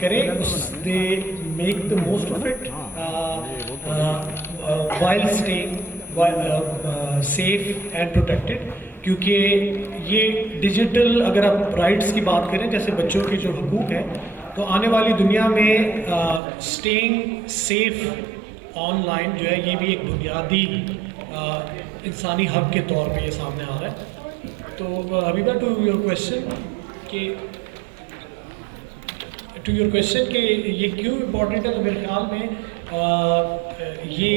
کریں they make the most of it while staying safe and protected. کیونکہ یہ digital اگر آپ رائٹس کی بات کریں جیسے بچوں کے جو حقوق ہیں تو آنے والی دنیا میں اسٹیئنگ سیف آن لائن جو ہے یہ بھی ایک بنیادی انسانی حق کے طور پہ یہ سامنے آ رہا ہے. تو حبیبہ ٹو یور کویشچن کہ یہ کیوں امپورٹنٹ ہے, تو میرے خیال میں یہ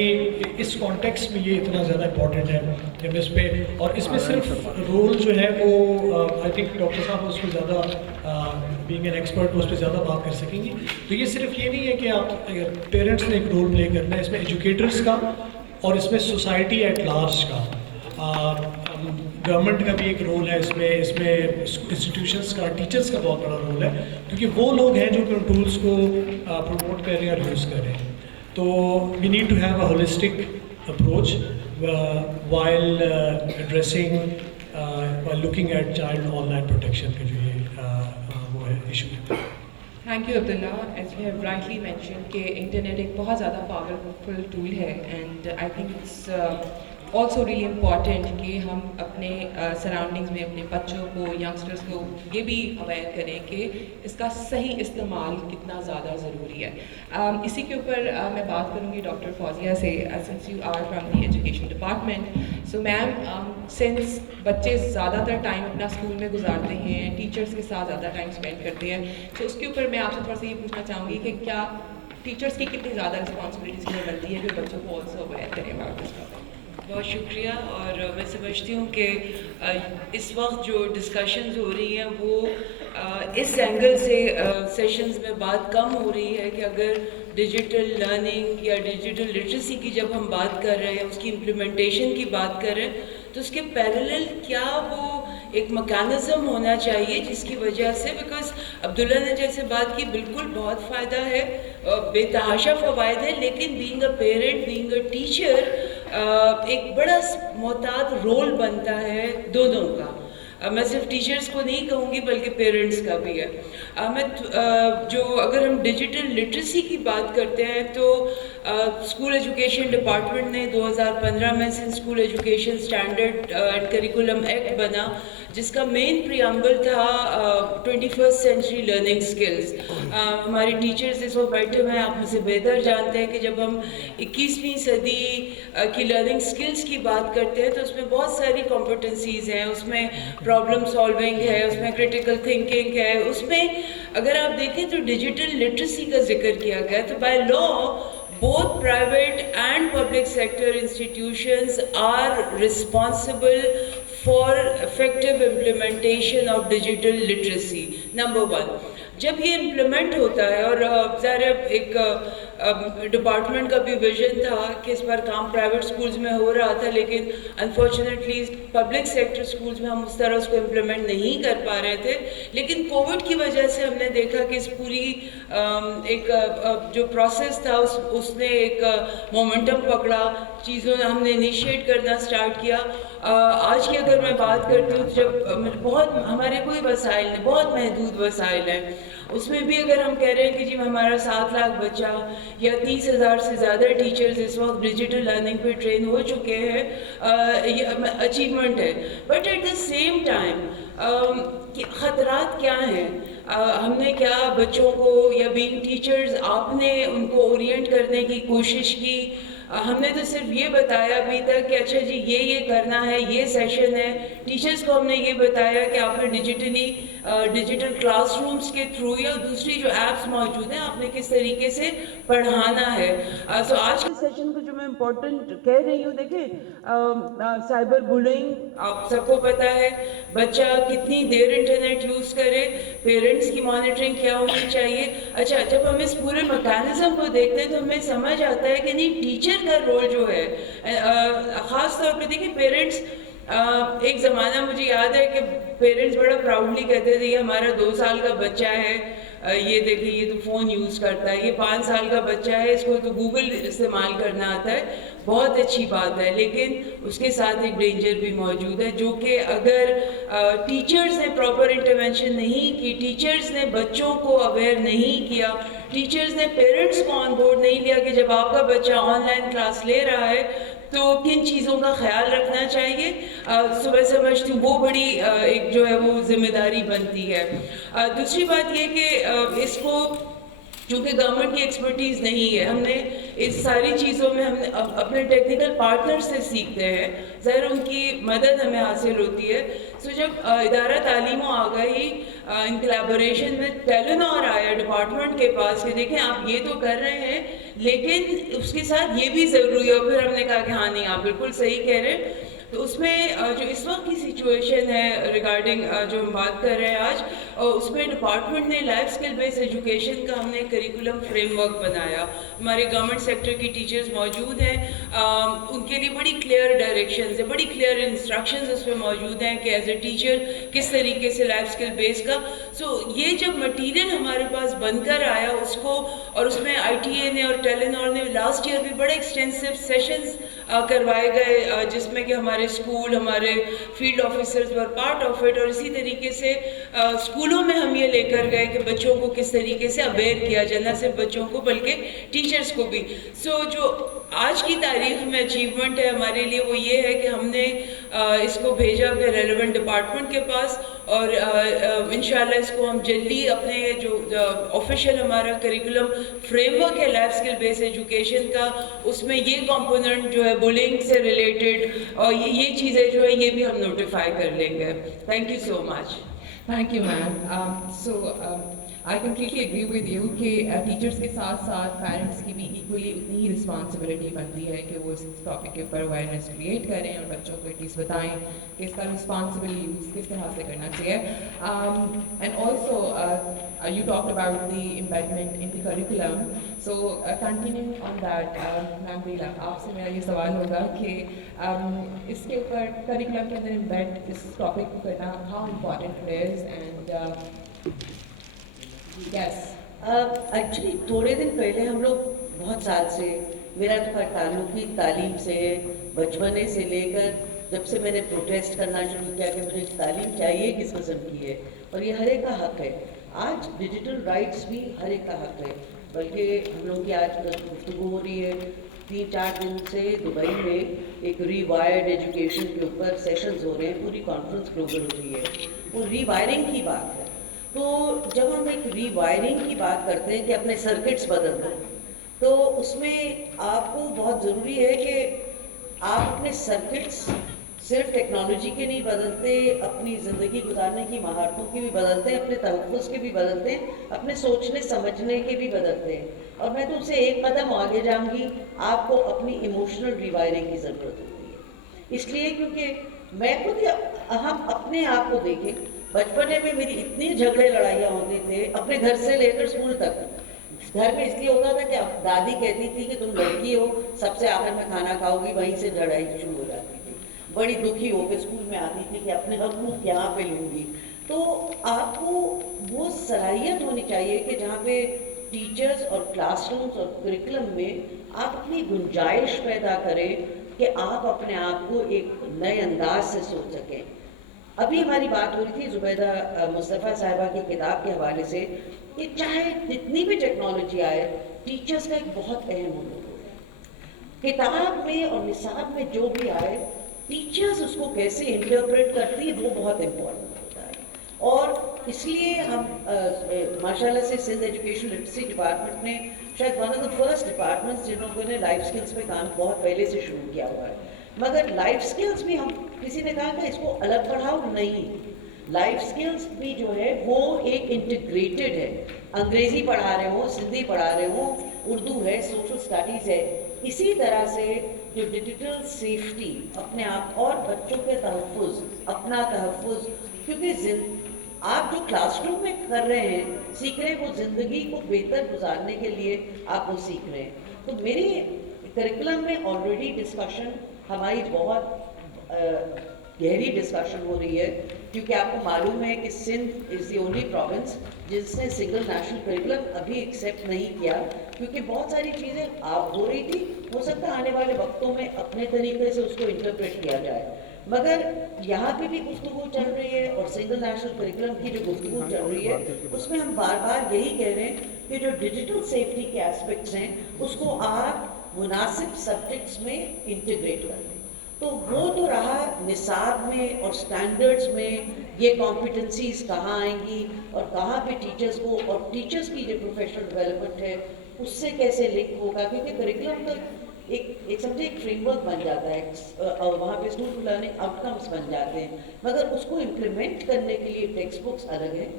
اس کانٹیکسٹ میں یہ اتنا زیادہ امپورٹنٹ ہے کہ میں اس پہ, اور اس میں صرف رول جو ہے وہ آئی تھنک ڈاکٹر صاحب اس کو زیادہ بینگ این ایکسپرٹ اس پہ زیادہ بات کر سکیں گی. تو یہ صرف یہ نہیں ہے کہ آپ پیرنٹس نے ایک رول پلے کرنا ہے, اس میں ایجوکیٹرس کا اور اس میں سوسائٹی ایٹ لارج کا, گورنمنٹ کا بھی ایک رول ہے اس میں انسٹیٹیوشنس کا, ٹیچرس کا بہت بڑا رول ہے, کیونکہ وہ لوگ ہیں جو ان ٹولس کو پروموٹ کر رہے ہیں اور یوز کر رہے ہیں. تو we need to have a holistic approach while addressing while looking at child online protection کا جو یہ وہ ہے ایشو ہے. Thank you Abdullah. As you have rightly mention کہ انٹرنیٹ ایک بہت زیادہ پاورفل ٹول ہے, and I think it's also really important کہ ہم اپنے سراؤنڈنگز میں اپنے بچوں کو, ینگسٹرس کو یہ بھی اویئر کریں کہ اس کا صحیح استعمال کتنا زیادہ ضروری ہے. اسی کے اوپر میں بات کروں گی ڈاکٹر فوزیہ سے, since you are from the education department. So ma'am, since بچے زیادہ تر ٹائم اپنا اسکول میں گزارتے ہیں, ٹیچرس کے ساتھ زیادہ ٹائم اسپینڈ کرتے ہیں, تو اس کے اوپر میں آپ سے تھوڑا سا یہ پوچھنا چاہوں گی کہ کیا ٹیچرس کی کتنی زیادہ رسپانسبلٹیز میں بنتی ہے جو بچوں کو آلسو اویئر کریں اباؤٹ دس ٹاپک؟ بہت شکریہ. اور میں سمجھتی ہوں کہ اس وقت جو ڈسکشنز ہو رہی ہیں وہ اس اینگل سے سیشنز میں بات کم ہو رہی ہے کہ اگر ڈیجیٹل لرننگ یا ڈیجیٹل لٹریسی کی جب ہم بات کر رہے ہیں, اس کی امپلیمنٹیشن کی بات کر رہے ہیں, تو اس کے پیرالل کیا وہ ایک میکانزم ہونا چاہیے جس کی وجہ سے, بیکاز عبداللہ نے جیسے بات کی بالکل بہت فائدہ ہے, بے تحاشا فوائد ہے, لیکن being a parent, being a teacher, ایک بڑا محتاط رول بنتا ہے دونوں کا. میں صرف ٹیچرز کو نہیں کہوں گی بلکہ پیرنٹس کا بھی ہے. میں جو اگر ہم ڈیجیٹل لٹریسی کی بات کرتے ہیں تو اسکول ایجوکیشن ڈپارٹمنٹ نے 2015 میں سے school education standard and curriculum act بنا, جس کا مین پریامبل تھا 21st سینچری لرننگ اسکلز. ہماری ٹیچرز اس وقت بیٹھے ہوئے ہیں, آپ میں سے بہتر جانتے ہیں کہ جب ہم 21ویں صدی کی لرننگ اسکلز کی بات کرتے ہیں تو اس میں بہت ساری کمپٹنسیز ہیں, اس میں پرابلم سالونگ ہے, اس میں کریٹیکل تھنکنگ ہے, اس میں اگر آپ دیکھیں تو ڈیجیٹل لٹریسی کا ذکر کیا گیا. تو by law both private and public sector institutions are responsible for effective implementation of digital literacy. Number one, جب یہ امپلیمنٹ ہوتا ہے, اور ظاہر ایک ڈپارٹمنٹ کا بھی ویژن تھا کہ اس پر کام پرائیویٹ اسکولز میں ہو رہا تھا, لیکن انفارچونیٹلی پبلک سیکٹر اسکولز میں ہم اس طرح اس کو امپلیمنٹ نہیں کر پا رہے تھے. لیکن کووڈ کی وجہ سے ہم نے دیکھا کہ اس پوری ایک جو پروسیس تھا اس نے ایک مومنٹم پکڑا, چیزوں ہم نے انیشیٹ کرنا اسٹارٹ کیا. آج کی اگر میں بات کرتی ہوں, جب بہت ہمارے کوئی وسائل نہیں, بہت محدود وسائل ہیں, اس میں بھی اگر ہم کہہ رہے ہیں کہ جی ہمارا 7 لاکھ بچہ یا 30,000 سے زیادہ ٹیچرز اس وقت ڈیجیٹل لرننگ پہ ٹرین ہو چکے ہیں, یہ اچیومنٹ ہے. But at the same time خطرات کیا ہیں؟ ہم نے کیا بچوں کو یا بینگ ٹیچرز آپ نے ان کو اورینٹ کرنے کی کوشش کی؟ ہم نے تو صرف یہ بتایا ابھی تک کہ اچھا جی یہ کرنا ہے, یہ سیشن ہے. ٹیچرز کو ہم نے یہ بتایا کہ آپ نے ڈیجیٹل کلاس رومز کے تھرو یا دوسری جو ایپس موجود ہیں آپ نے کس طریقے سے پڑھانا ہے. سو آج کے سیشن کو جو میں امپورٹنٹ کہہ رہی ہوں, دیکھیں سائبر بولنگ آپ سب کو پتہ ہے, بچہ کتنی دیر انٹرنیٹ یوز کرے, پیرنٹس کی مانیٹرنگ کیا ہونی چاہیے. اچھا جب ہم اس پورے میکانزم کو دیکھتے ہیں تو ہمیں سمجھ آتا ہے کہ نہیں ٹیچر کا رول جو ہے, خاص طور پہ دیکھیں پیرنٹس, ایک زمانہ مجھے یاد ہے کہ پیرنٹس بڑا پراؤڈلی کہتے تھے یہ ہمارا 2 سال کا بچہ ہے, یہ دیکھیں یہ تو فون یوز کرتا ہے, یہ 5 سال کا بچہ ہے, اس کو تو گوگل استعمال کرنا آتا ہے. بہت اچھی بات ہے، لیکن اس کے ساتھ ایک ڈینجر بھی موجود ہے، جو کہ اگر ٹیچرز نے پراپر انٹرونشن نہیں کی، ٹیچرز نے بچوں کو اویئر نہیں کیا، ٹیچرز نے پیرنٹس کو آن بورڈ نہیں لیا کہ جب آپ کا بچہ آن لائن کلاس لے رہا ہے تو کن چیزوں کا خیال رکھنا چاہیے، صبح سمجھتی ہوں وہ بڑی ایک جو ہے وہ ذمہ داری بنتی ہے۔ دوسری بات یہ کہ اس کو چونکہ گورنمنٹ کی ایکسپرٹیز نہیں ہے، ہم نے اس ساری چیزوں میں ہم نے اپنے ٹیکنیکل پارٹنر سے سیکھتے ہیں، ظاہر ان کی مدد ہمیں حاصل ہوتی ہے۔ سو جب ادارہ تعلیم و آگاہی ان کلیبوریشن میں ٹیلنور آیا ڈپارٹمنٹ کے پاس کہ دیکھیں آپ یہ تو کر رہے ہیں لیکن اس کے ساتھ یہ بھی ضروری ہے، اور پھر ہم نے کہا کہ ہاں نہیں آپ بالکل صحیح کہہ رہے ہیں۔ تو اس میں جو اس وقت کی سچویشن ہے ریگارڈنگ جو ہم بات کر رہے ہیں آج، اس میں ڈپارٹمنٹ نے لائف اسکل بیس ایجوکیشن کا ہم نے کریکولم فریم ورک بنایا، ہمارے گورنمنٹ سیکٹر کی ٹیچرز موجود ہیں، ان کے لیے بڑی کلیئر ڈائریکشنز ہیں، بڑی کلیئر انسٹرکشنز اس میں موجود ہیں کہ ایز اے ٹیچر کس طریقے سے لائف اسکل بیس کا۔ سو یہ جب مٹیریل ہمارے پاس بن کر آیا اس کو، اور اس میں آئی ٹی اے نے اور ٹیلنور نے لاسٹ ایئر بھی بڑے ایکسٹینسو سیشنز کروائے گئے جس میں کہ ہمارے اسکول، ہمارے field officers were part of it, اور اسی طریقے سے اسکولوں میں ہم یہ لے کر گئے کہ بچوں کو کس طریقے سے اویئر کیا جائے، نہ صرف بچوں کو بلکہ ٹیچرز کو بھی۔ سو جو آج کی تاریخ میں اچیومنٹ ہے ہمارے لیے وہ یہ ہے کہ ہم نے اس کو بھیجا اپنے ریلیونٹ ڈپارٹمنٹ کے پاس، اور انشاءاللہ اس کو ہم جلدی اپنے جو آفیشیل ہمارا کریکولم فریم ورک ہے لائف اسکل بیس ایجوکیشن کا، اس میں یہ کمپوننٹ جو ہے بولنگ سے ریلیٹڈ اور یہ چیزیں جو ہے یہ بھی ہم نوٹیفائی کر لیں گے۔ Thank you so much. Thank you, ma'am. I completely agree with you کہ ٹیچرس کے ساتھ ساتھ پیرنٹس کی بھی ایکولی اتنی ہی رسپانسبلٹی بنتی ہے کہ وہ اس ٹاپک کے اوپر اویئرنیس کریٹ کریں اور بچوں کو ایٹ لیسٹ بتائیں کہ اس کا رسپانسبل یوز کس طرح سے کرنا چاہیے۔ And also you talk about the embedment in the curriculum, so continuing on that, ma'am Bela آپ سے میرا یہ سوال ہوگا کہ اس کے اوپر کریکولم کے اندر امبیڈ اس ٹاپک کو کرنا how important it is, and yes actually تھوڑے دن پہلے ہم لوگ بہت سال سے، میرا تو خیر تعلق ہی تعلیم سے ہے، بچپنے سے لے کر جب سے میں نے پروٹیسٹ کرنا شروع کیا کہ مجھے تعلیم چاہیے کس قسم کی ہے، اور یہ ہر ایک کا حق ہے۔ آج ڈیجیٹل رائٹس بھی ہر ایک کا حق ہے، بلکہ ہم لوگ کی آج گفتگو ہو رہی ہے 3-4 دن سے دبئی میں ایک ری وائرڈ ایجوکیشن کے اوپر سیشنز ہو رہے ہیں، پوری کانفرنس گلوبل ہو رہی ہے، وہ ری وائرنگ کی بات ہے۔ تو جب ہم ایک ری وائرنگ کی بات کرتے ہیں کہ اپنے سرکٹس بدل دیں، تو اس میں آپ کو بہت ضروری ہے کہ آپ اپنے سرکٹس صرف ٹیکنالوجی کے نہیں بدلتے، اپنی زندگی گزارنے کی مہارتوں کے بھی بدلتے ہیں، اپنے تحفظ کے بھی بدلتے ہیں، اپنے سوچنے سمجھنے کے بھی بدلتے ہیں۔ اور میں تو ان سے ایک قدم آگے جاؤں گی، آپ کو اپنی ایموشنل ری وائرنگ کی ضرورت ہوتی ہے، اس لیے کیونکہ میں خود ہم اپنے آپ کو دیکھیں، بچپنے میں میری اتنی جھگڑے لڑائیاں ہوتے تھے اپنے گھر سے لے کر اسکول تک۔ گھر میں اس لیے ہوتا تھا کہ دادی کہتی تھی کہ تم لڑکی ہو، سب سے آخر میں کھانا کھاؤ گی، وہیں سے لڑائی شروع ہو جاتی تھی۔ بڑی دکھی ہو کے اسکول میں آتی تھی کہ اپنے حقوق یہاں پہ لوں گی۔ تو آپ کو وہ صلاحیت ہونی چاہیے کہ جہاں پہ ٹیچرز اور کلاس رومس اور کریکولم میں آپ اپنی گنجائش پیدا کریں کہ آپ اپنے آپ کو ایک نئے انداز سے سوچ سکیں۔ ابھی ہماری بات ہو رہی تھی زبیدہ مصطفیٰ صاحبہ کی کتاب کے حوالے سے کہ چاہے جتنی بھی ٹیکنالوجی آئے، ٹیچرز کا ایک بہت اہم رول ہے۔ کتاب میں اور نصاب میں جو بھی آئے، ٹیچرز اس کو کیسے انٹرپریٹ کرتی ہے وہ بہت امپورٹنٹ ہوتا ہے۔ اور اس لیے ہم ماشاءاللہ سے سندھ ایجوکیشن لٹریسی ڈپارٹمنٹ نے شاید one of the first departments جنہوں نے لائف اسکلس پہ کام بہت پہلے سے شروع کیا ہوا ہے۔ مگر لائف اسکلس بھی ہم کسی نے کہا کہ اس کو الگ پڑھاؤ، نہیں، لائف اسکلس بھی جو ہے وہ ایک انٹیگریٹڈ ہے، انگریزی پڑھا رہے ہوں، سندھی پڑھا رہے ہوں، اردو ہے، سوشل اسٹڈیز ہے، اسی طرح سے جو ڈیجیٹل سیفٹی اپنے آپ اور بچوں کے تحفظ، اپنا تحفظ، کیونکہ آپ جو کلاس روم میں کر رہے ہیں سیکھ رہے ہیں وہ زندگی کو بہتر گزارنے کے لیے آپ وہ سیکھ رہے ہیں۔ تو میری کریکولم میں آلریڈی ڈسکشن ہماری بہت گہری ڈسکشن ہو رہی ہے، کیونکہ آپ کو معلوم ہے کہ سندھ از دی اونلی پروونس جس نے سنگل نیشنل کریکولم ابھی ایکسیپٹ نہیں کیا، کیونکہ بہت ساری چیزیں آپ ہو رہی تھی، ہو سکتا ہے آنے والے وقتوں میں اپنے طریقے سے اس کو انٹرپریٹ کیا جائے، مگر یہاں پہ بھی گفتگو چل رہی ہے، اور سنگل نیشنل کریکولم کی جو گفتگو چل رہی ہے اس میں ہم بار بار یہی کہہ رہے ہیں کہ جو ڈیجیٹل سیفٹی کے اسپیکٹس ہیں اس کو آپ مناسب سبجیکٹس میں انٹیگریٹ کر لیں، تو وہ تو رہا نصاب میں اور سٹینڈرڈز میں یہ کمپیٹنسیز کہاں آئیں گی اور کہاں پہ ٹیچرز کو اور ٹیچرز کی جو پروفیشنل ڈیولپمنٹ ہے اس سے کیسے لنک ہوگا، کیونکہ کریکولم تو ایک سمجھے ایک فریم ورک بن جاتا ہے، اور وہاں پہ اسٹوڈنٹ لرننگ آؤٹ کمس بن جاتے ہیں، مگر اس کو امپلیمنٹ کرنے کے لیے ٹیکسٹ بکس الگ ہیں،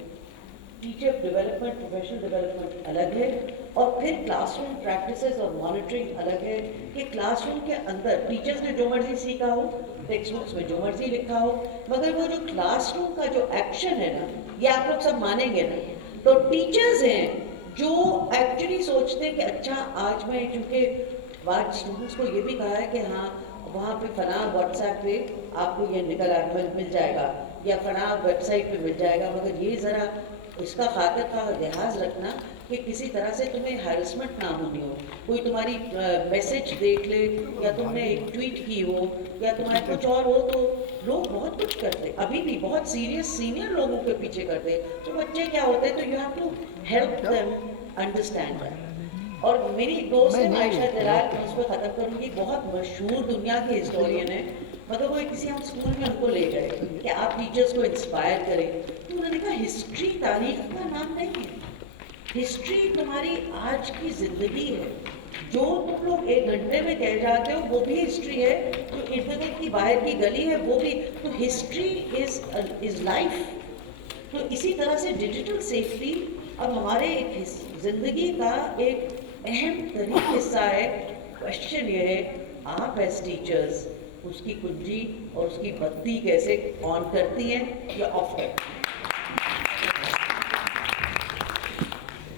ٹیچر ڈیولپمنٹ پروفیشنل ڈیولپمنٹ الگ ہے، اور پھر کلاس روم پریکٹسز اور مانیٹرنگ الگ ہے کہ کلاس روم کے اندر ٹیچرز نے جو مرضی سیکھا ہو، ٹیکسٹ بکس میں جو مرضی لکھا ہو، مگر وہ جو کلاس روم کا جو ایکشن ہے نا، یہ آپ لوگ سب مانیں گے نا، تو ٹیچرز ہیں جو ایکچولی سوچتے ہیں کہ اچھا آج میں، چونکہ آج اسٹوڈنٹس کو یہ بھی کہا ہے کہ ہاں وہاں پہ فلاں واٹس ایپ پہ آپ کو یہ مل جائے گا یا فلاں ویب سائٹ پہ مل جائے گا، مگر یہ ذرا اس کا خاطر کا لحاظ رکھنا کہ کسی طرح سے تمہیں ہیرسمنٹ نہ ہونی ہو، کوئی تمہاری میسج دیکھ لے یا تم نے ایک ٹویٹ کی ہو یا تمہارے کچھ اور ہو، تو لوگ بہت کچھ کرتے، ابھی بھی بہت سیریس سینئر لوگوں کے پیچھے کرتے، تو بچے کیا ہوتے ہیں، تو you have to help them understand that. اور میری دوست ہے عائشہ جلال، میں اس پہ ختم کروں گی، بہت مشہور دنیا کی ہسٹورین ہے، مگر وہ کسی ہم اسکول میں ان کو لے گئے کہ آپ ٹیچرس کو انسپائر کریں، تو انہوں نے کہا ہسٹری تاریخ کا نام نہیں ہے، ہسٹری تمہاری آج کی زندگی ہے، جو تم لوگ 1 گھنٹے میں کہہ جاتے ہو وہ بھی ہسٹری ہے، جو ارد گرد کی باہر کی گلی ہے وہ بھی، تو ہسٹری از لائف۔ تو اسی طرح سے ڈیجیٹل سیفٹی اب ہمارے ایک زندگی کا ایک اہم ترین حصہ ہے۔ کوشچن یہ ہے آپ ایز ٹیچرز اس کی کنجی اور اس کی بتی کیسے آن کرتی ہیں یا آف کرتی ہیں؟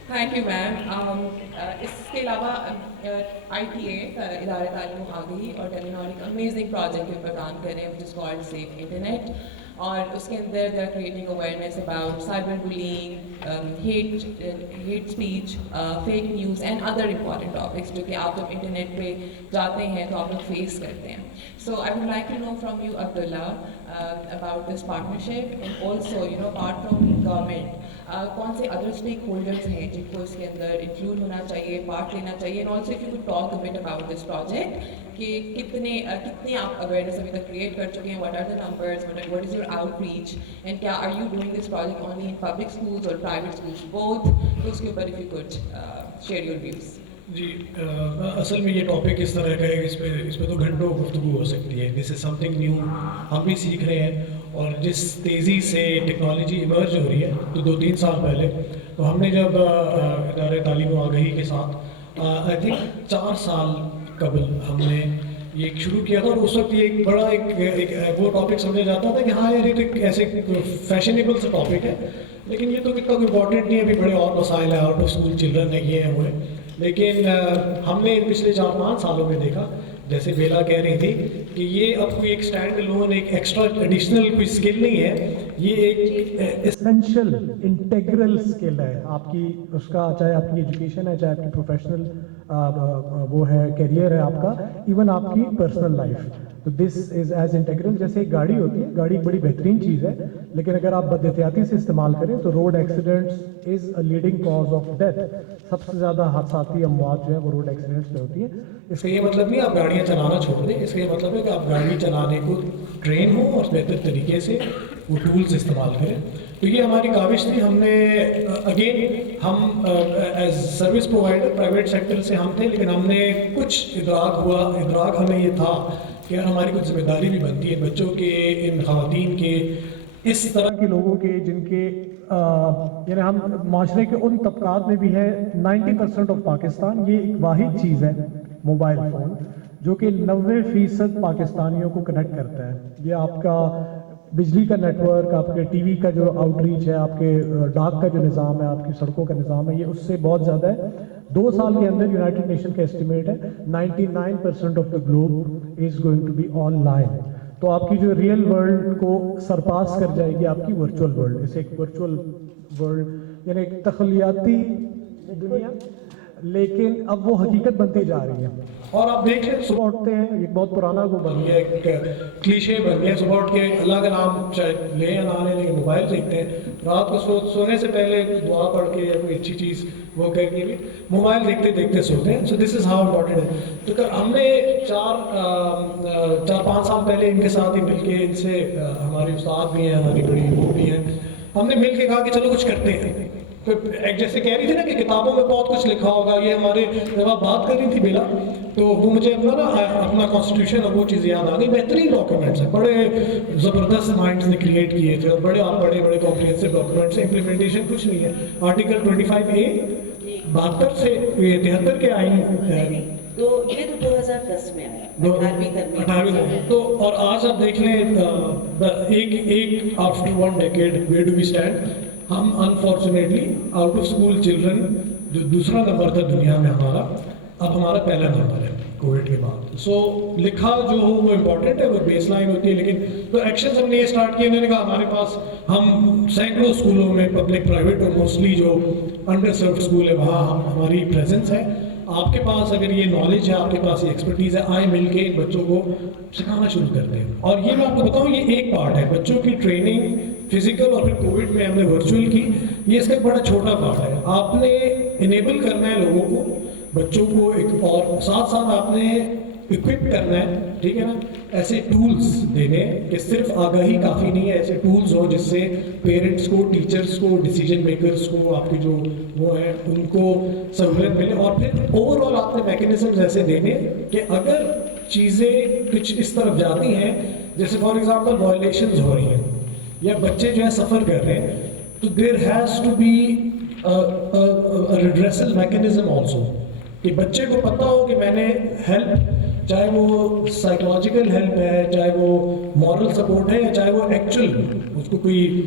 Thank you ma'am. اس کے علاوہ ITA ادارہ تعلیم و آگاہی اور ٹیلینا ایک امیزنگ پروجیکٹ کے اوپر کام کر رہے ہیں، which is called safe internet, اور اس کے اندر they are creating awareness about cyber bullying, hate speech, fake news and other important topics جو کہ آپ جب انٹرنیٹ پہ جاتے ہیں تو آپ لوگ فیس کرتے ہیں۔ So I would like to know from you Abdullah about this partnership, and also apart from government کون سے ادر اسٹیک ہولڈرس ہیں جن کو اس کے اندر انکلوڈ ہونا چاہیے، پارٹ لینا چاہیے، and also if you could talk a bit about this project کہ کتنے آپ اویئرنیس ابھی تک کریٹ کر چکے ہیں، what are the numbers, what is your outreach, and کیا are you doing this project only in public schools or private schools both, تو اس کے اوپر if you could share your views. جی اصل میں یہ ٹاپک اس طرح کا ہے، اس پہ تو گھنٹوں گفتگو ہو سکتی ہے، دس از سم تھنگ نیو، ہم بھی سیکھ رہے ہیں، اور جس تیزی سے ٹیکنالوجی ایمرج ہو رہی ہے، تو 2-3 سال پہلے تو ہم نے جب ادارے تعلیم و آگاہی کے ساتھ آئی تھنک 4 سال قبل ہم نے یہ شروع کیا تھا، اور اس وقت یہ ایک بڑا ایک وہ ٹاپک سمجھا جاتا تھا کہ ہاں یار یہ تو ایک ایسے فیشنیبل سا ٹاپک ہے، لیکن یہ تو اتنا امپورٹنٹ نہیں ہے، ابھی بڑے اور مسائل ہیں، آؤٹ آف اسکول چلڈرن نہیں ہیں ہوئے، لیکن ہم نے پچھلے 4-5 سالوں میں دیکھا، جیسے بیلا کہہ رہی تھی کہ یہ اب کوئی ایک اسٹینڈ لون ایک ایکسٹرا ایڈیشنل کوئی اسکل نہیں ہے، یہ ایک اسینشل انٹیگرل اسکل ہے آپ کی، اس کا چاہے آپ کی ایجوکیشن ہے، چاہے آپ کی پروفیشنل وہ ہے کیریئر ہے آپ کا، ایون آپ کی پرسنل لائف، تو دس از ایز انٹیگرل۔ جیسے ایک گاڑی ہوتی ہے، گاڑی ایک بڑی بہترین چیز ہے، لیکن اگر آپ بد احتیاطی سے استعمال کریں تو road accidents is a leading cause of death, سب سے زیادہ حادثاتی اموات جو ہے وہ روڈ ایکسیڈنٹس میں ہوتی ہیں۔ اس کا یہ مطلب نہیں آپ گاڑیاں چلانا چھوڑ دیں، اس کا یہ مطلب ہے کہ آپ گاڑی چلانے کو ٹرین ہوں اور بہتر طریقے سے وہ ٹولز استعمال کریں۔ تو یہ ہماری کاوش تھی، ہم نے اگین ہم as service provider private sector سے ہم تھے، لیکن ہم نے کچھ ادراک ہمیں یہ تھا کہ ہماری کچھ ذمہ داری بھی بنتی ہے بچوں کے، ان خواتین کے، اس طرح کے لوگوں کے جن کے یعنی ہم معاشرے کے ان طبقات میں بھی ہے 90% آف پاکستان، یہ ایک واحد چیز ہے موبائل فون جو کہ 90% پاکستانیوں کو کنیکٹ کرتا ہے۔ یہ آپ کا بجلی کا نیٹ ورک، آپ کے ٹی وی کا جو آؤٹ ریچ ہے، آپ کے ڈاک کا جو نظام ہے، آپ کی سڑکوں کا نظام ہے، یہ اس سے بہت زیادہ ہے۔ 2 سال کے اندر یونائٹڈ نیشن کا اسٹیمیٹ ہے 99% of the globe is going to be online. تو آپ کی جو ریئل ورلڈ کو سرپاس کر جائے گی آپ کی ورچوئل ورلڈ. اسے ایک ورچوئل ورلڈ یعنی ایک تخیلیاتی دنیا, لیکن اب وہ حقیقت بنتی جا رہی ہے. اور آپ دیکھ لیں صبح اٹھتے ہیں, ایک بہت پرانا وہ بن گیا, ایک کلیشے بن گیا, صبح اٹھ کے اللہ کا نام چاہے لیں یا نہ لیں لیکن موبائل دیکھتے ہیں, رات کو سونے سے پہلے دعا پڑھ کے یا کوئی اچھی چیز وہ کر کے بھی موبائل دیکھتے دیکھتے سوتے ہیں. سو دس از ہاؤ امپورٹنٹ ہے. تو ہم نے 4-5 سال پہلے ان کے ساتھ ہی مل کے, ان سے ہمارے استاد بھی ہیں, ہماری بڑی وہ بھی ہیں, ہم نے مل کے کہا کہ چلو کچھ کرتے ہیں. ایک جیسے کہہ رہی تھی نا کہ کتابوں میں بہت کچھ لکھا ہوگا, یہ ہمارے جب آپ بات کر رہی تھی بیلا تو وہ مجھے اپنا کانسٹیٹیوشن اور وہ چیز یاد آ گئی. بہترین ڈاکیومنٹس ہیں, بڑے زبردست مائنڈس نے کریٹ کیے تھے, اور بڑے کمپریہنسو ڈاکیومنٹس ہیں. امپلیمنٹیشن کچھ نہیں ہے. آرٹیکل 25A 72 سے 73 کے آئین ہے, تو یہ تو 2010 میں آیا, 18ویں تو اور آج آپ دیکھ لیں ایک after 1 decade where do we stand. ہم unfortunately out of school children جو دوسرا نمبر تھا دنیا میں ہمارا, اب ہمارا پہلا نمبر ہے کووڈ کے بعد. سو لکھا جو ہو وہ امپورٹنٹ ہے, وہ بیس لائن ہوتی ہے, لیکن جو ایکشنز ہم نے یہ اسٹارٹ کیے, انہوں نے کہا ہمارے پاس ہم سینکڑوں اسکولوں میں پبلک پرائیویٹ اور موسٹلی جو انڈر سروڈ اسکول ہے وہاں ہماری پریزنس ہے. آپ کے پاس اگر یہ نالج ہے, آپ کے پاس یہ ایکسپرٹیز ہے, آئے مل کے ان بچوں کو سکھانا شروع کرتے ہیں. اور یہ میں آپ کو بتاؤں یہ ایک پارٹ ہے, بچوں کی ٹریننگ فزیکل اور پھر کووڈ میں ہم نے ورچوئل کی, یہ اس کا ایک بڑا چھوٹا پارٹ ہے. آپ نے انیبل کرنا ہے لوگوں کو, بچوں کو ایک, اور ساتھ ساتھ آپ نے اکوپ کرنا ہے, ٹھیک ہے نا, ایسے ٹولز دینے کہ صرف آگاہی کافی نہیں ہے, ایسے ٹولز ہو جس سے پیرنٹس کو, ٹیچرس کو, ڈیسیجن میکرس کو, آپ کے جو وہ ہیں ان کو سہولت ملے. اور پھر اوور آل آپ نے میکینزمز ایسے دینے کہ اگر چیزیں کچھ اس طرف جاتی ہیں, جیسے فار ایگزامپل وائلیشنز ہو رہی ہیں یا بچے جو ہے سفر کر رہے ہیں, تو there has to be redressal mechanism also, کہ بچے کو پتہ ہو کہ میں نے ہیلپ, چاہے وہ سائیکولوجیکل ہیلپ ہے, چاہے وہ مورل سپورٹ ہے, یا چاہے وہ ایکچوئل اس کو کوئی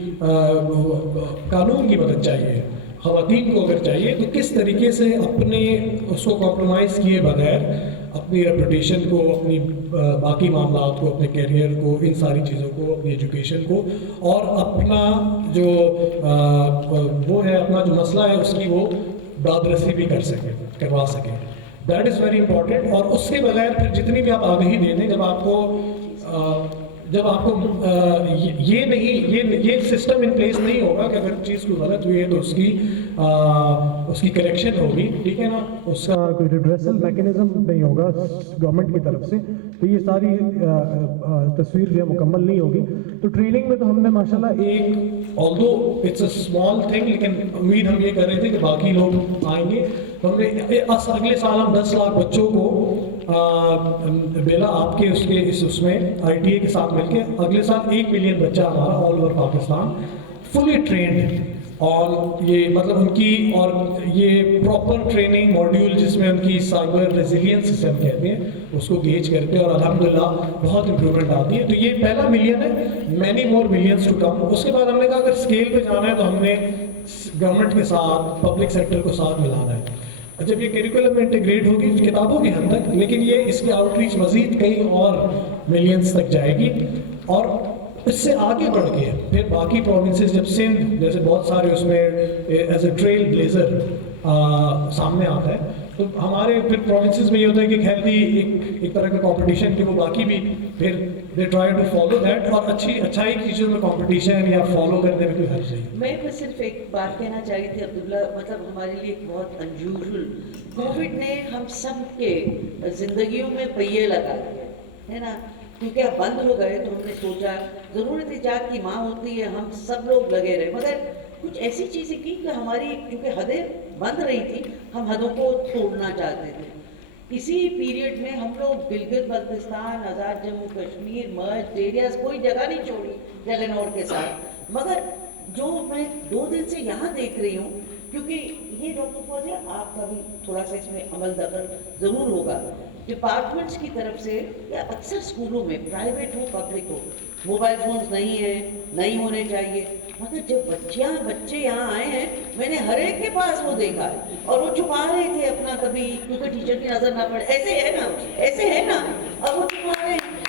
قانون کی مدد چاہیے, خواتین کو اگر چاہیے, تو کس طریقے سے اپنے اس کو کمپرومائز کیے بغیر اپنی ریپوٹیشن کو, اپنی باقی معاملات کو, اپنے کیریئر کو, ان ساری چیزوں کو, اپنی ایجوکیشن کو, اور اپنا جو وہ ہے, اپنا جو مسئلہ ہے اس کی وہ دادرسی بھی کروا سکیں. That is very important. اور اس کے بغیر پھر جتنی بھی آپ آگاہی دے دیں, جب آپ کو یہ سسٹم ان پلیس نہیں ہوگا کہ اگر چیز کوئی غلط ہوئی ہے تو اس کی کریکشن ہوگی, ٹھیک ہے نا, اس کا کوئی ریڈریسل میکینزم نہیں ہوگا گورنمنٹ کی طرف سے, تو یہ ساری تصویر جو ہے مکمل نہیں ہوگی. تو ٹریننگ میں تو ہم نے ماشاءاللہ ایک although it's a small thing, لیکن امید ہم یہ کر رہے تھے کہ باقی لوگ آئیں گے, تو ہم نے اگلے سال ہم 10 لاکھ بچوں کو بیلا آپ کے اس میں ITA کے ساتھ مل کے اگلے سال 1 ملین بچہ ہمارا all over Pakistan fully trained, اور یہ مطلب ان کی, اور یہ پراپر ٹریننگ ماڈیول جس میں ان کی سائبر ریزیلینس جسے ہم کہتے ہیں اس کو گیج کرتے ہیں, اور الحمدللہ بہت امپرومنٹ آتی ہے. تو یہ پہلا ملین ہے, many more millions to come. اس کے بعد ہم نے کہا اگر اسکیل پہ جانا ہے تو ہم نے گورنمنٹ کے ساتھ, پبلک سیکٹر کو ساتھ ملانا ہے. جب یہ کریکولم میں انٹیگریٹ ہوگی کتابوں کی حد تک, لیکن یہ اس کی آؤٹ ریچ مزید کئی اور ملینس تک جائے گی, اور اس سے آگے بڑھ کے پھر باقی پروونسز, جب سندھ جیسے بہت سارے اس میں ایز اے ٹریل بلیزر سامنے آتا ہے, تو ہمارے پھر پروونسز میں یہ ہوتا ہے کہ ہیلدی ایک طرح کا کمپٹیشن کہ وہ باقی بھی پھر they try to follow that, اور اچھائی چیزوں میں کمپٹیشن یا فالو کرنے میں کوئی حرج نہیں. میں صرف ایک بات کہنا چاہ رہی تھی عبداللہ, مطلب ہمارے لیے ایک بہت انیوژل, کووڈ نے ہم سب کے زندگیوں میں پہیے لگا دیا ہے نا, کیونکہ اب بند ہو گئے تو ہم نے سوچا ضرورت ایجاد کی ماں ہوتی ہے, ہم سب لوگ لگے رہے, مگر کچھ ایسی چیزیں کی کہ ہماری کیونکہ حدیں بند رہی تھی, ہم حدوں کو توڑنا چاہتے تھے. اسی پیریڈ میں ہم لوگ گلگت بلتستان, آزاد جموں کشمیر, مرج ایریاز, کوئی جگہ نہیں چھوڑی جلنور کے ساتھ. مگر جو میں 2 دن سے یہاں دیکھ رہی ہوں, کیونکہ یہ ڈاکٹر فوزیہ آپ کا بھی تھوڑا سا اس میں عمل دخل ضرور ہوگا, ڈپارٹمنٹس کی طرف سے یا اکثر اسکولوں میں, پرائیویٹ ہو پبلک ہو, موبائل فونز نہیں ہیں, نہیں ہونے چاہیے, مگر جب بچے یہاں آئے ہیں, میں نے ہر ایک کے پاس وہ دیکھا, اور وہ چھپا رہے تھے اپنا, کبھی کیونکہ ٹیچر کی نظر نہ پڑے, ایسے ہے نا, اب وہ چھپا رہے ہیں,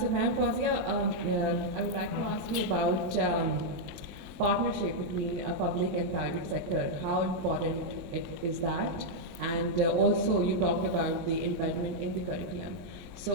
So, Ma'am Fawzia, I would like to ask you about partnership between public and private sector. How important is that? And also, you talked about the embedment in the curriculum. So,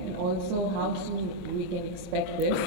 and also how soon we can expect this,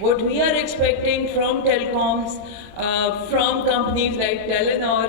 What we are expecting from telecoms, from companies like Telenor,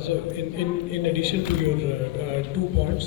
so in addition to your 2 points,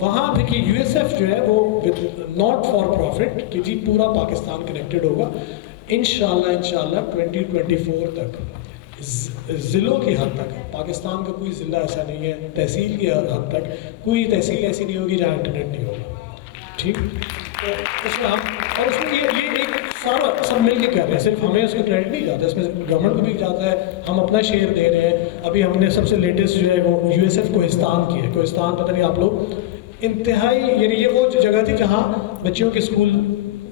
وہاں دیکھیے USF جو ہے وہ not for profit کہ جی پورا Pakistan connected ہوگا. انشاءاللہ 2024 تک ضلعوں کی حد تک پاکستان کا کوئی ضلع ایسا نہیں ہے, تحصیل کی حد تک کوئی تحصیل ایسی نہیں ہوگی جہاں انٹرنیٹ نہیں ہوگا. ٹھیک, تو اس میں ہم اور اس میں یہ ایک سارا سب مل کے کر رہے ہیں, صرف ہمیں اس کا کریڈٹ نہیں جاتا, اس میں گورنمنٹ کو بھی جاتا ہے, ہم اپنا شیئر دے رہے ہیں. ابھی ہم نے سب سے لیٹسٹ جو ہے وہ USF کوہستان کی ہے. کوہستان پتہ نہیں آپ لوگ انتہائی یعنی یہ وہ جگہ تھی جہاں بچیوں کے اسکول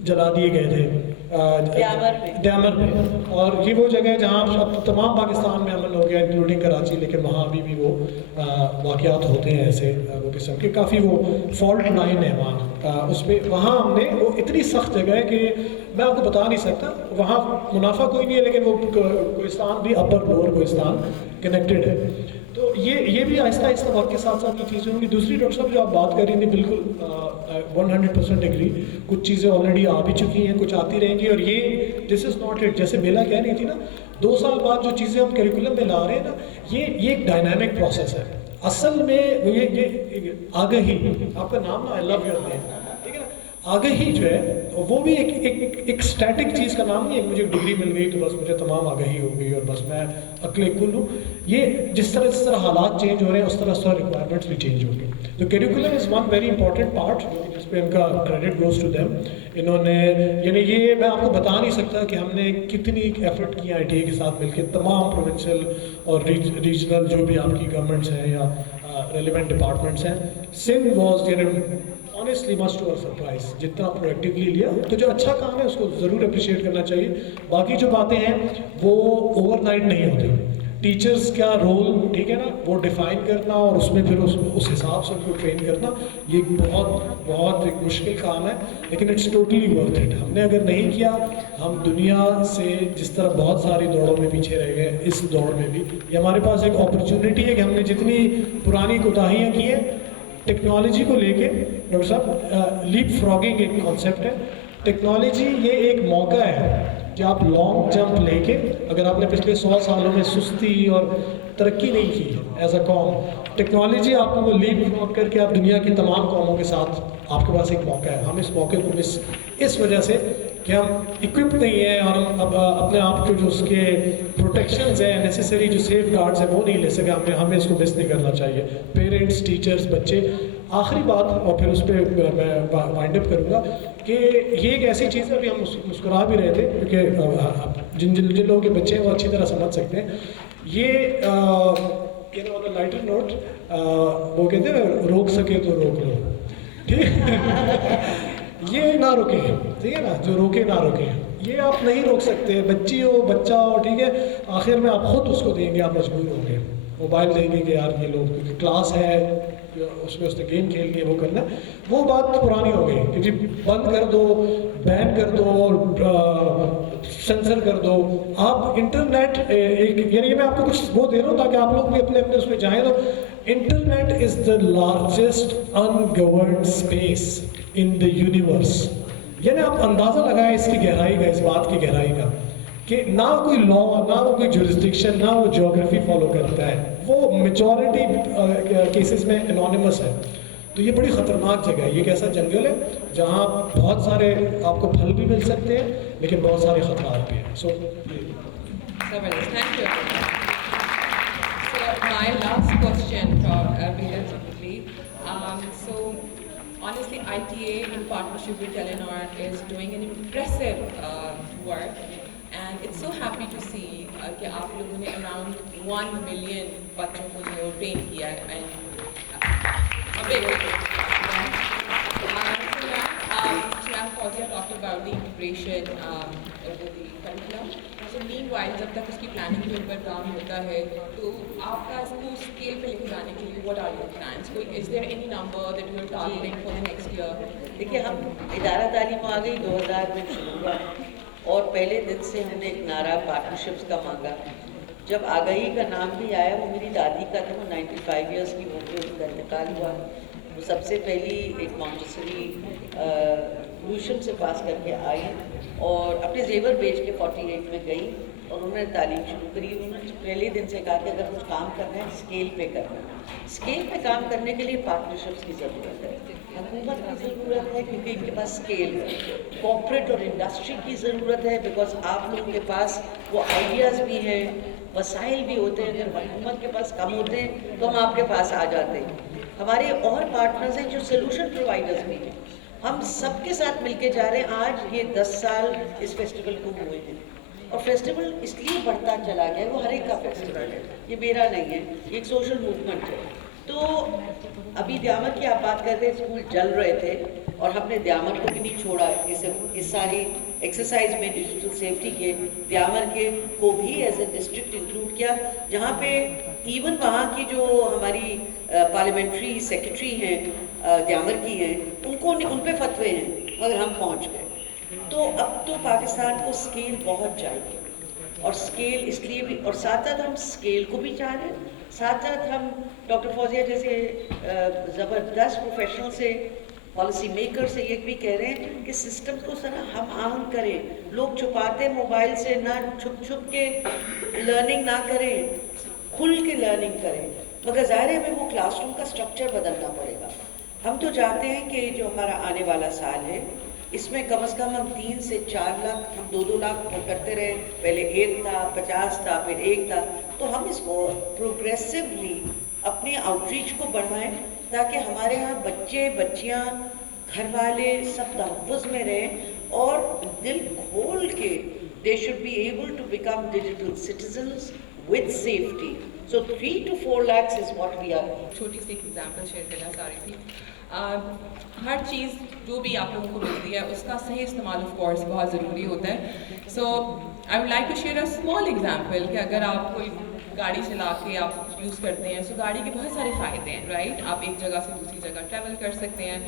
جلا دیے گئے تھے ڈیمر میں, اور یہ وہ جگہ ہے جہاں اب تمام پاکستان میں امن ہو گیا انکلوڈنگ کراچی, لیکن وہاں ابھی بھی وہ واقعات ہوتے ہیں ایسے وہ قسم کے, کافی وہ فالٹ لائن ہے وہاں اس پہ. وہاں ہم نے وہ اتنی سخت جگہ ہے کہ میں آپ کو بتا نہیں سکتا, وہاں منافع کوئی نہیں ہے لیکن وہ کوہستان بھی اپر لوور کوہستان کنیکٹڈ ہے. تو یہ بھی آہستہ آہستہ وقت کے ساتھ ساتھ یہ چیزیں ہوں گی. دوسری ڈاکٹر صاحب جو آپ بات کر رہی تھیں بالکل 100% ایگری, کچھ چیزیں آلریڈی آ بھی چکی ہیں, کچھ آتی رہیں گی, اور یہ دس از ناٹ اٹ. جیسے بیلا کہہ رہی تھی نا 2 سال بعد جو چیزیں ہم کریکولم میں لا رہے ہیں نا, یہ ایک ڈائنامک پروسیس ہے. اصل میں یہ آگہی, آپ کا نام نا آئی لو یور نیم, ٹھیک ہے نا, آگہی جو ہے وہ بھی ایک اسٹیٹک چیز کا نام نہیں ہے. مجھے ڈگری مل گئی تو بس مجھے تمام آگہی ہو گئی اور بس میں عقل کل ہوں. یہ جس طرح حالات چینج ہو رہے ہیں اس طرح ریکوائرمنٹس بھی چینج ہو گئی. تو curriculum is one very important part, جس پہ ان کا کریڈٹ گوز ٹو دیم. انہوں نے یعنی یہ میں آپ کو بتا نہیں سکتا کہ ہم نے کتنی ایفرٹ کیا ITA کے ساتھ مل کے, تمام پروونشل اور ریجنل جو بھی آپ کی گورنمنٹس ہیں یا ریلیونٹ ڈپارٹمنٹس ہیں. Sindh was honestly much to our surprise جتنا پروڈکٹیولی لیا. تو جو اچھا کام ہے اس کو ضرور اپریشیٹ کرنا چاہیے. باقی جو باتیں ہیں وہ اوور نائٹ نہیں ہوتی. ٹیچرز کا رول, ٹھیک ہے نا, وہ ڈیفائن کرنا اور اس میں پھر اس حساب سے ان کو ٹرین کرنا, یہ بہت ایک مشکل کام ہے, لیکن اٹس ٹوٹلی ورتھ اٹ. ہم نے اگر نہیں کیا, ہم دنیا سے جس طرح بہت ساری دوڑوں میں پیچھے رہ گئے, اس دوڑ میں بھی یہ ہمارے پاس ایک اپرچونٹی ہے کہ ہم نے جتنی پرانی کوتاہیاں کی ہیں ٹیکنالوجی کو لے کے. ڈاکٹر صاحب لیپ فراگنگ ایک کانسیپٹ ہے. ٹیکنالوجی یہ ایک موقع ہے کہ آپ لانگ جمپ لے کے, اگر آپ نے پچھلے 100 سالوں میں سستی اور ترقی نہیں کی ایز اے قوم, ٹیکنالوجی آپ کو وہ لیپ فراگ کر کے آپ دنیا کی تمام قوموں کے ساتھ آپ کے پاس ایک موقع ہے. ہم اس موقع کو مس اس وجہ سے کہ ہم اکوپڈ نہیں ہیں اور ہم اب اپنے آپ کے جو اس کے پروٹیکشنز ہیں, نیسیسری جو سیف گارڈز ہیں وہ نہیں لے سکے. ہمیں اس کو مس نہیں کرنا چاہیے. پیرنٹس, ٹیچرز, بچے. آخری بات, اور پھر اس پہ میں وائنڈ اپ کروں گا کہ یہ ایک ایسی چیز ہے, ابھی ہم مسکرا بھی رہے تھے کیونکہ جن لوگوں کے بچے ہیں وہ اچھی طرح سمجھ سکتے ہیں. یہ لائٹر نوٹ وہ کہتے ہیں روک سکے تو روک لو, ٹھیک یہ نہ رکیں, ٹھیک ہے نا, جو روکے نہ رکیں. یہ آپ نہیں روک سکتے, بچی ہو بچہ ہو, ٹھیک ہے, آخر میں آپ خود اس کو دیں گے, آپ مجبور ہوں گے. موبائل دیں گے کہ یار یہ لوگ کیونکہ کلاس ہے, اس میں اس نے گیم کھیلنی ہے, وہ کرنا. وہ بات پرانی ہو گئی کہ جی بند کر دو, بین کر دو, سینسر کر دو. آپ انٹرنیٹ ایک یعنی میں آپ کو کچھ وہ دے رہا ہوں تاکہ آپ لوگ بھی اپنے اس میں جائیں. تو internet is the largest ungoverned space in the universe. یعنی آپ اندازہ لگائیں اس کی گہرائی کا, اس بات کی گہرائی کا, کہ نہ کوئی لا, نہ وہ کوئی جورسڈکشن, نہ وہ جیوگرافی فالو کرتا ہے. وہ میجورٹی کیسز میں انانیمس ہے. تو یہ بڑی خطرناک جگہ ہے. یہ ایک ایسا جنگل ہے جہاں بہت سارے آپ کو پھل بھی مل سکتے ہیں لیکن بہت سارے خطرات بھی ہیں. سو thank you. So my last question for Behla Chakri. So honestly, ITA in partnership with Telenor is doing an impressive work, and it's so happy to see کہ آپ لوگوں نے around 1 million بچوں کو جو ٹرین کیا ہے. Fawzia talked about the integration with the curriculum. So meanwhile, جب تک اس کی پلاننگ کے اوپر کام ہوتا ہے تو آپ کا اس کو اسکیل پہ لے کے جانے کے لیے what are your plans? Is there any number that you are targeting for the next year? دیکھیے ہم ادارہ تعلیم آ گئی 2000 میں شروع ہوا, اور پہلے دن سے ہم نے ایک نعرہ پارٹنرشپس کا مانگا. جب آگہی کا نام بھی آیا, وہ میری دادی کا تھا, وہ 95 ایئرس کی ہو کے ان کا انتقال ہوا. وہ سب سے پہلی ایک مانٹیسری ٹیوشن سے پاس کر کے آئی اور اپنے زیور بیچ کے 48 میں گئی. اور انہوں نے تعلیم شروع کری. انہوں نے پہلے دن سے کہا کہ اگر کچھ کام کرنا ہے اسکیل پہ کرنا ہے. اسکیل پہ کام کرنے کے لیے پارٹنرشپس کی ضرورت ہے, حکومت کی ضرورت ہے کیونکہ ان کے پاس اسکیل ہے, کارپوریٹ اور انڈسٹری کی ضرورت ہے بیکاز آپ لوگوں کے پاس وہ آئیڈیاز بھی ہیں, وسائل بھی ہوتے ہیں. اگر حکومت کے پاس کم ہوتے ہیں تو ہم آپ کے پاس آ جاتے ہیں. ہمارے اور پارٹنرز ہیں جو سلوشن پرووائڈرز بھی ہیں. ہم سب کے ساتھ مل کے جا رہے ہیں. آج یہ 10 سال اس فیسٹیول کو ہوئے ہیں اور فیسٹیول اس لیے بڑھتا چلا گیا. وہ ہر ایک کا فیسٹیول ہے, یہ میرا نہیں ہے, یہ ایک سوشل موومنٹ ہے. تو ابھی دیامر کی آپ بات کرتے اسکول چل رہے تھے اور ہم نے دیامر کو بھی نہیں چھوڑا. اس ساری ایکسرسائز میں ڈیجیٹل سیفٹی کے دیامر کے کو بھی ایز اے ڈسٹرکٹ انکلوڈ کیا, جہاں پہ ایون وہاں کی جو ہماری پارلیمنٹری سیکرٹری ہیں دیامر کی ہیں, ان پہ فتوے ہیں مگر ہم پہنچ گئے. تو اب تو پاکستان کو اسکیل بہت چاہیے اور اسکیل اس لیے بھی, اور ساتھ ساتھ ہم اسکیل کو بھی چاہ رہے ہیں, ساتھ ساتھ ہم ڈاکٹر فوزیہ جیسے زبردست پروفیشنل سے پالیسی میکر سے یہ بھی کہہ رہے ہیں کہ سسٹم کو سر ہم آہنگ کریں. لوگ چھپاتے موبائل سے, نہ چھپ کے لرننگ نہ کریں, کھل کے لرننگ کریں. مگر ظاہر ہے ہمیں وہ کلاس روم کا اسٹرکچر بدلنا پڑے گا. ہم تو چاہتے ہیں کہ جو ہمارا آنے والا سال ہے اس میں کم از کم ہم 3 سے 4 لاکھ, ہم 2-2 لاکھ کرتے رہے. پہلے 1 تھا, 50 تھا, پھر 1 تھا. تو ہم اس کو پروگریسولی اپنے آؤٹ ریچ کو بڑھائیں تاکہ ہمارے ہاں بچے بچیاں گھر والے سب تحفظ میں رہیں اور دل کھول کے they should be able to become digital citizens with safety. So 3 to 4 lakhs is what we are. چھوٹی سی ایک ایگزامپل شیئر کرنا چاہ رہی تھی. ہر چیز جو بھی آپ لوگوں کو ملتی ہے اس کا صحیح استعمال آف کورس بہت ضروری ہوتا ہے. So I would like to share a small example کہ اگر آپ کوئی گاڑی چلا کے آپ یوز کرتے ہیں, سو گاڑی کے بہت سارے فائدے ہیں, رائٹ. آپ ایک جگہ سے دوسری جگہ ٹریول کر سکتے ہیں.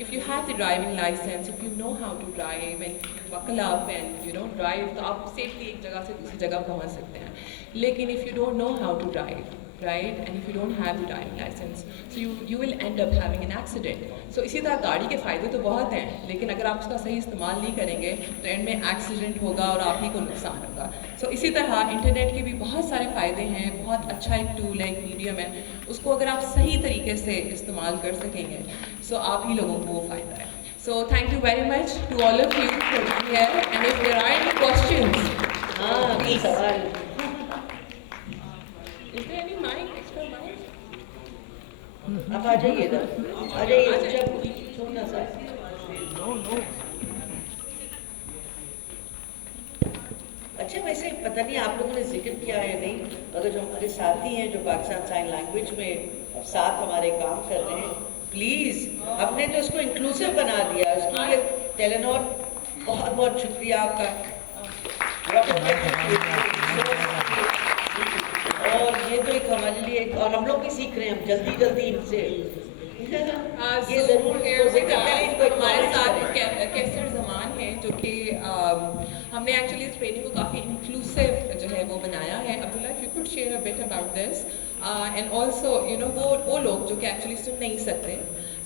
If you have the driving licence, if you know how to drive and buckle up and you know drive, تو آپ سیفلی ایک جگہ سے دوسری جگہ پہنچ سکتے ہیں. لیکن if you don't know how to drive, right, and if you don't have the driving license, so you will end up having an accident. So اسی طرح گاڑی کے فائدے تو بہت ہیں, لیکن اگر آپ اس کا صحیح استعمال نہیں کریں گے تو اینڈ میں ایکسیڈنٹ ہوگا اور آپ ہی کو نقصان ہوگا. سو اسی طرح انٹرنیٹ کے بھی بہت سارے فائدے ہیں, بہت اچھا ایک ٹول ہے, ایک میڈیم ہے. اس کو اگر آپ صحیح طریقے سے استعمال کر سکیں گے سو آپ ہی لوگوں کو وہ فائدہ ہے. So thank you very much to all of you for being here, and if there are any questions, please. Is there any mic, extra mic? اب آ جائیے گا, آ جائیے جب چھوٹا سا. اچھا ویسے پتہ نہیں آپ لوگوں نے ذکر کیا ہے نہیں, مگر جو ہمارے ساتھی ہیں جو پاکستان سائن لینگویج میں ساتھ ہمارے کام کر رہے ہیں, پلیز ہم نے تو اس کو انکلوسیو بنا دیا. اس کے لیے ٹیلینور بہت بہت شکریہ آپ کا. اور یہ تو ایک ہمارے لیے, اور ہم لوگ بھی سیکھ رہے ہیں, ہم جلدی جلدی ان سے یہ ضرور ہمارے ساتھ کیسر زمان ہے جو کہ ہم نے ایکچولی اس ٹریننگ کو کافی انکلوسیو جو ہے وہ بنایا ہے. عبداللہ if you could share a bit about this, and also you know وہ لوگ جو کہ ایکچولی سن نہیں سکتے,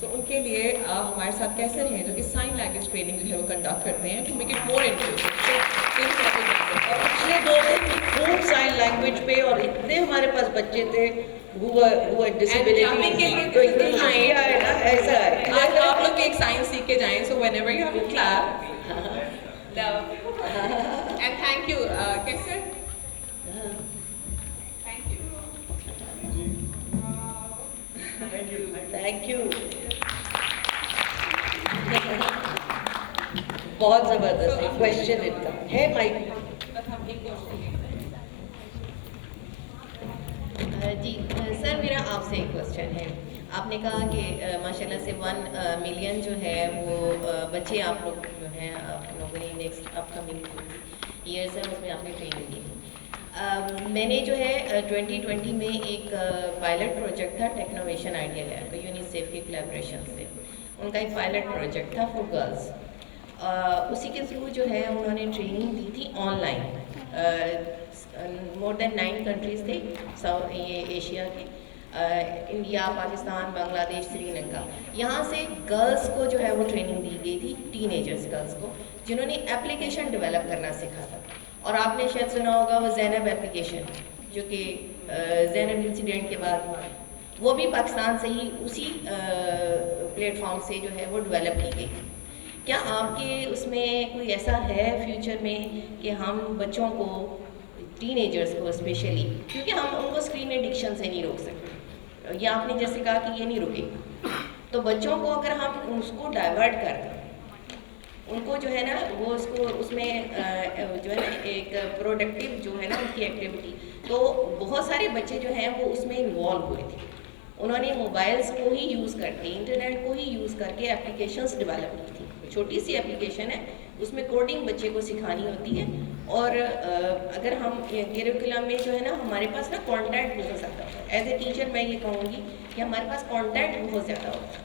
تو ان کے لیے ہمارے ساتھ کیسر ہیں جو کہ سائن لینگویج ٹریننگ جو ہے وہ کنڈکٹ کرتے ہیں to make it more inclusive. پچھلے 2 دن خوب سائن لینگویج پہ, اور اتنے ہمارے پاس بچے تھے وہ ڈسیبلٹی تو اتنی شکریہ ہے نا, ایسا ہے. آج آپ لوگ بھی ایک سائن سیکھ کے جائیں. So whenever you have a class, and thank you Qaiser. Thank you. بہت زبردست کوشچن ان کا ہے. مائک جی سر, میرا آپ سے ایک کوشچن ہے. آپ نے کہا کہ ماشاءاللہ سے 1 ملین جو ہے وہ بچے آپ لوگ جو ہیں آپ لوگوں نے نیکسٹ اپ کمنگ ایئرس ہے اس میں آپ نے ٹریننگ دی. میں نے جو ہے 2020 میں ایک پائلٹ پروجیکٹ تھا ٹیکنوویشن آئیڈیا لیب یونیسیف کی کولیبریشن سے, ان کا ایک پائلٹ پروجیکٹ تھا فار گرلس. اسی کے تھرو جو ہے انہوں نے ٹریننگ دی تھی on line. More then 9 countries تھے یہ ایشیا کے, انڈیا, پاکستان, بنگلہ دیش, سری لنکا. یہاں سے گرلس کو جو ہے وہ ٹریننگ دی گئی تھی, ٹین ایجرس گرلس کو, جنہوں نے اپلیکیشن ڈیولپ کرنا سیکھا تھا. اور آپ نے شاید سنا ہوگا وہ زینب اپلیکیشن جو کہ زینب انسیڈنٹ کے بعد وہ بھی پاکستان سے ہی اسی پلیٹ فارم سے جو ہے وہ ڈیولپ کی گئی. کیا آپ کے اس میں کوئی ایسا ہے فیوچر میں کہ ہم بچوں کو ٹین ایجرس کو اسپیشلی, کیونکہ ہم ان کو اسکرین ایڈکشن سے نہیں روک سکتے, یا آپ نے جیسے کہا کہ یہ نہیں رکے گا, تو بچوں کو اگر ہم اس کو ڈائیورٹ کر دیں, ان کو جو ہے نا وہ اس میں جو ہے نا ایک پروڈکٹیو جو ہے نا ان کی ایکٹیویٹی, تو بہت سارے بچے جو ہیں وہ اس میں انوالو ہوئے تھے, انہوں نے موبائلس کو ہی یوز کر کے, انٹرنیٹ کو ہی یوز کر کے اپلیکیشنس ڈیولپ کی تھی. چھوٹی سی اپلیکیشن ہے, اس میں کوڈنگ بچے کو سکھانی ہوتی ہے, اور اگر ہم کیریکولم میں جو ہے نا ہمارے پاس نا کانٹینٹ بہت زیادہ ہوتا ہے. ایز اے ٹیچر میں یہ کہوں گی کہ ہمارے پاس کانٹینٹ بہت زیادہ ہوتا ہے,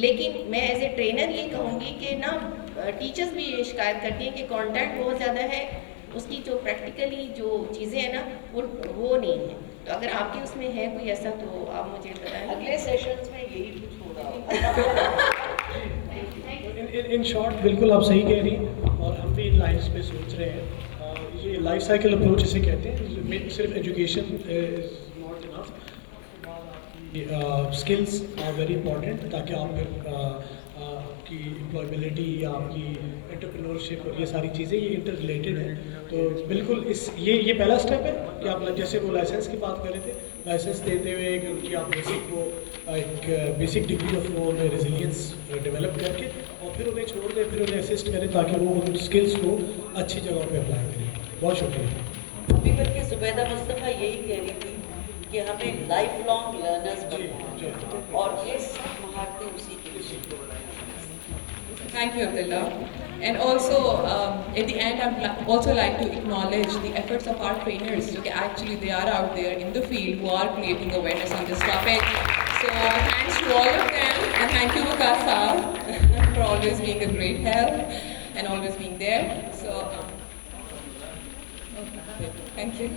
لیکن میں ایز اے ٹرینر یہ کہوں گی کہ نا ٹیچرز بھی یہ شکایت کرتی ہیں کہ کانٹینٹ بہت زیادہ ہے, اس کی جو پریکٹیکلی جو چیزیں ہیں نا وہ نہیں ہیں. تو اگر آپ کے اس میں ہے کوئی ایسا تو آپ مجھے بتائیں. اگلے سیشنز میں یہی کچھ ہوگا. ان شارٹ بالکل آپ صحیح کہہ رہی ہیں, اور ہم بھی ان لائنس پہ سوچ رہے ہیں. یہ لائف سائیکل اپروچ اسے کہتے ہیں. صرف education is not enough, skills are very important, تاکہ آپ کی امپلائبلٹی یا آپ کی انٹرپرینورشپ اور یہ ساری چیزیں یہ انٹر ریلیٹڈ ہیں. تو بالکل یہ پہلا اسٹیپ ہے کہ آپ جیسے وہ لائسنس کی بات کر رہے تھے, لائسنس دیتے ہوئے کہ ان کی آپ بیسک کو ایک بیسک ڈگری آف وہ ریزیلینس ڈیولپ کر کے, اور پھر انہیں چھوڑ دیں, پھر انہیں اسسٹ کریں تاکہ وہ ان اسکلس کو اچھی جگہوں پہ اپلائی کریں. بہت شکریہ. ابھی بلکہ زبیدہ مصطفیٰ یہی کہہ رہی تھی کہ ہمیں لائف لانگ لرنرز بننا ہے, اور یہ سب مہارتیں اسی کی. Thank you, Abdullah. And also, at the end, I'd also like to acknowledge the efforts of our trainers. So actually, they are out there in the field who are creating awareness on this topic. So thanks to all of them, and thank you, Vikas sir, for always being a great help and always being there. So, thank you.